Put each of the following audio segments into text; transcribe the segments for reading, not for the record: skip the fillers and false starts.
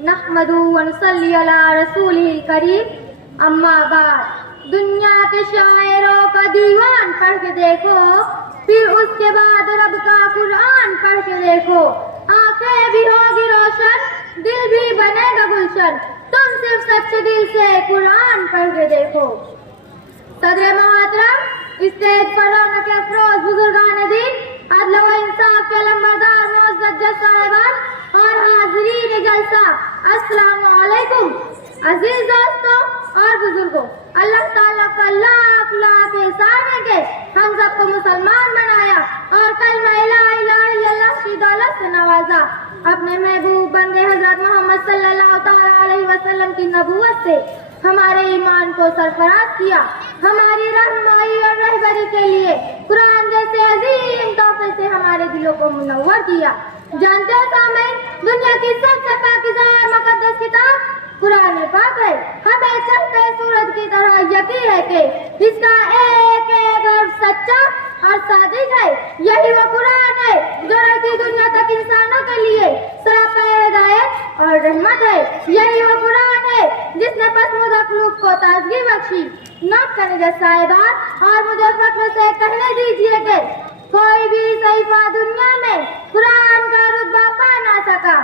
نحمدہ ونصلی علی رسولہ الکریم، اما بعد۔ دنیا کے شاعروں کا دیوان پڑھ کے دیکھو، پھر اس کے بعد رب کا قرآن پڑھ کے دیکھو، آنکھیں بھی ہوگی روشن، دل بھی بنے گا گلشن، تم صرف سچے دل سے قرآن پڑھ کے دیکھو۔ صدر محترم، اسٹیج پر رونق افروز بزرگان دین، عدل و انصاف کے علمبردار معزز جج صاحبان اور حاضرین جلسہ، السلام علیکم۔ عزیز دوستوں اور بزرگوں، اللہ تعالیٰ کا لاکھ لاکھ احسان ہے کہ ہم سب کو مسلمان بنایا اور کلمہ لا الہ الا اللہ کی دولت سے نوازا، اپنے محبوب بندے حضرت محمد صلی اللہ تعالیٰ علیہ وسلم کی نبوت سے ہمارے ایمان کو سرفراز کیا، ہماری رہنمائی اور رہبری کے لیے قرآن جیسے عظیم تحفے سے ہمارے دلوں کو منور کیا۔ جانتے ہو سامعین، دنیا کی سب سے پاکیزہ اور مقدس کتاب قرآن پاک ہے۔ ہمیں چلتے سورج کی طرح یقین ہے کہ اس کا ایک ایک حرف سچا اور صادق ہے۔ یہی وہ قرآن ہے جو رہتی دنیا تک انسانوں کے لیے سراپا ہدایت اور رحمت ہے۔ یہی وہ قرآن ہے جس نے پسماندہ قلوب کو تازگی بخشی۔ نوٹ کرنے جیسا صاحبان، اور مجھے فخر سے کہنے دیجیے کہ کوئی بھی صحیفہ دنیا میں قرآن کا رتبہ پا نہ سکا۔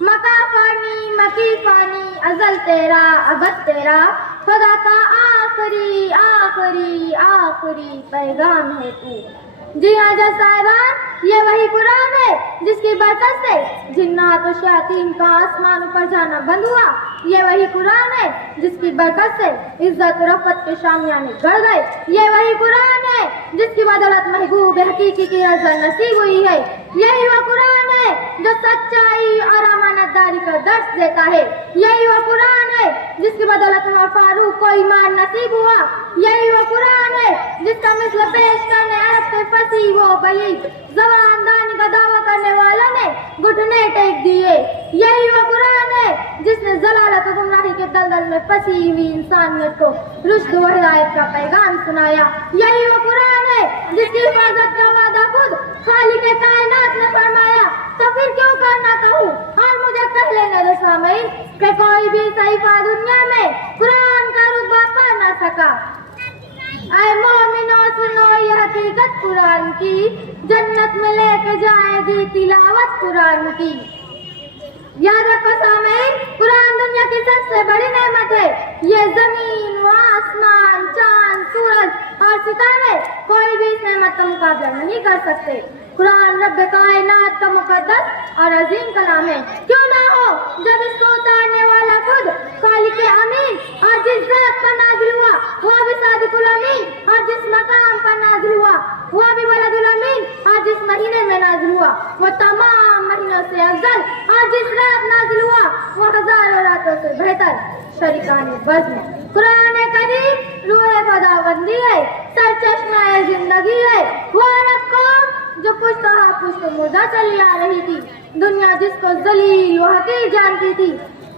مکا فانی مکی فانی، ازل تیرا ابد تیرا، خدا کا آخری آخری آخری پیغام ہے تو۔ جی ہاں جج صاحبان، یہ وہی قرآن ہے جس کی برکت سے جنات و شیاطین کا آسمان پر جانا بند ہوا۔ یہ وہی قرآن ہے جس کی برکت سے عزت و رفعت کے شامیانے گڑ گئے۔ یہ وہی قرآن ہے جس کی بدولت محبوب حقیقی کی رضا نصیب ہوئی ہے۔ یہی وہ قرآن ہے جو سچائی اور امانت داری کا درس دیتا ہے۔ یہی وہ قرآن ہے جس کی بدولت عمر فاروق کو ایمان نصیب ہوا۔ یہی وہ قرآن ہے جس کا مثل پیش کرنے عرب کے فصیح و بلیغ زبان دانی کا دعویٰ کرنے والوں نے گھٹنے ٹیک دیے۔ یہی وہ قرآن ہے جس نے ضلالت و گمراہی کے دلدل میں پھنسی ہوئی انسانیت کو رشد و ہدایت کا پیغام سنایا۔ یہی وہ قرآن ہے جس کی حفاظت کا وعدہ خود خالق کائنات نے فرمایا۔ تو پھر کیوں کرنا کہوں، اور مجھے کہہ لینے دو سامعین کہ کوئی بھی صحیفہ دنیا میں قرآن کا رتبہ پا نہ سکا۔ اے مومنو سنو یہ حقیقت قرآن کی، جنت میں لے کے جائے گی تلاوت قرآن کی۔ یاد رکھو سامعین، قرآن دنیا کی سب سے بڑی نعمت ہے۔ یہ زمین و آسمان، چاند، سورج اور ستارے کوئی بھی اس نعمت کا مقابلہ نہیں کر سکتے۔ قرآن رب کائنات کا مقدس اور عظیم کلام ہے، کیوں نہ ہو جب اس کو اتارنے والا خود خالق امین اور جس ذات پر نازل ہوا وہ بھی صادق الامین، اور جس مقام پر نازل ہوا وہ بھی ولد الامین، اور جس مہینے میں نازل ہوا وہ تمام مہینوں سے افضل، اور جس رات نازل ہوا وہ ہزاروں راتوں سے بہتر۔ شریکان بزم قرآن کریم روح خداوندی ہے، سرچشمہ زندگی ہے۔ وہ عرب قوم جو پشت پشت مردہ چلی آ رہی تھی، دنیا جس کو ذلیل و حقیر جانتی تھی،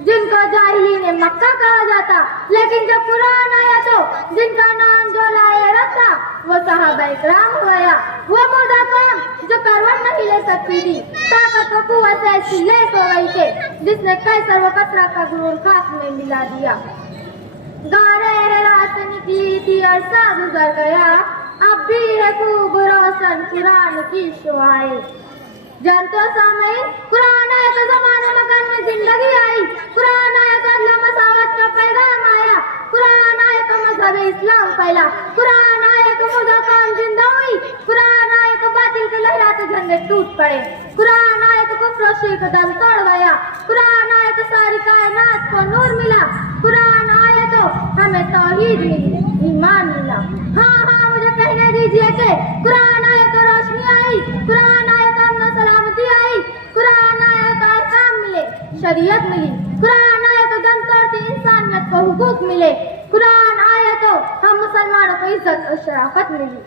جن کو جاہلین مکہ کہا جاتا، لیکن جب قرآن آیا تو جن کا نام جو لائے رب تھا وہ صحابہ اکرام ہو گیا۔ وہ مردہ قوم جو کروٹ نہیں لے سکتی تھی، طاقت و قوت سے ایسی لیس ہو گئی کہ جس نے قیصر و کسریٰ کا غرور خاک میں ملا دیا۔ غارِ حرا سے نکلی تھی عرصہ گزر گیا، اب بھی ہے خوب روشن قرآن کی شعائیں۔ جانتے ہو سامعین، قرآن آیا تو زمانہ مکان میں زندگی آئی، قرآن آیا تو عدل و مساوات کا پیغام آیا، قرآن آیا تو مذہب اسلام پھیلا، قرآن آیا تو مردہ قوم زندہ ہوئی، قرآن آیا تو باطل کے لہراتے جھنڈے ٹوٹ پڑے، قرآن آیا تو کفر و شرک دم توڑ گیا، قرآن آیا تو ساری کائنات کو نور ملا، قرآن آیا تو ہمیں توحید ملی، ایمان ملا۔ ہاں ہاں، مجھے کہنے دیجیے کہ قرآن آیا تو روشنی آئی، قرآن آیا تو امن و سلامتی آئی، قرآن آیا تو احکام ملے، شریعت ملی، قرآن آیا تو دم توڑتی انسانیت کو حقوق ملے، قرآن آیا تو ہم مسلمانوں کو عزت اور شرافت ملی۔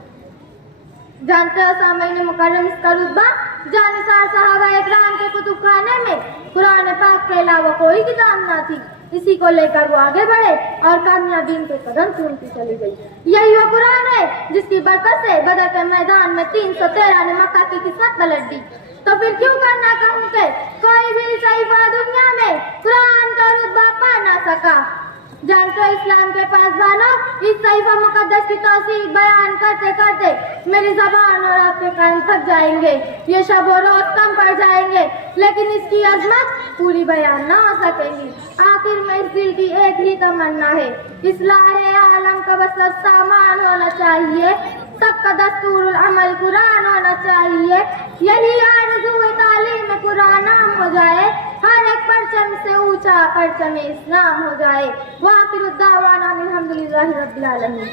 جانتے ہو سامعین مکرم، اس کا رتبہ جانثار صحابہ اکرام کے کتب خانے میں قرآن پاک کے علاوہ کوئی کتاب نہ تھی۔ اسی کو لے کر وہ آگے بڑھے اور کامیابی ان کے قدم چومتی چلی گئی۔ یہی وہ قرآن ہے جس کی برکت سے بدر کے میدان میں 313 نے مکہ کی قسمت پلٹ دی۔ تو پھر کیوں کرنا کہوں کہ کوئی بھی صحیفہ دنیا میں قرآن کا رتبہ پا نہ سکا. جانتے ہو اسلام کے پاسبانوں، اس صحیفہ مقدس کی توثیق بیان کرتے کرتے میری زبان اور آپ کے کان تھک جائیں گے، یہ شب و روز کم پڑ جائیں گے، لیکن اس کی عظمت پوری بیان نہ ہو سکے گی. آخر میں اس دل کی ایک ہی تمنا ہے، اصلاح عالم کا بس سامان ہونا چاہیے، سب کا دستور العمل قرآن ہونا چاہیے. یہی آرزو تعلیم قرآن عام ہو جائے، ہر ایک پرچم سے اونچا پرچم اسلام ہو جائے. وآخر الدعوانا الحمدللہ رب العالمین.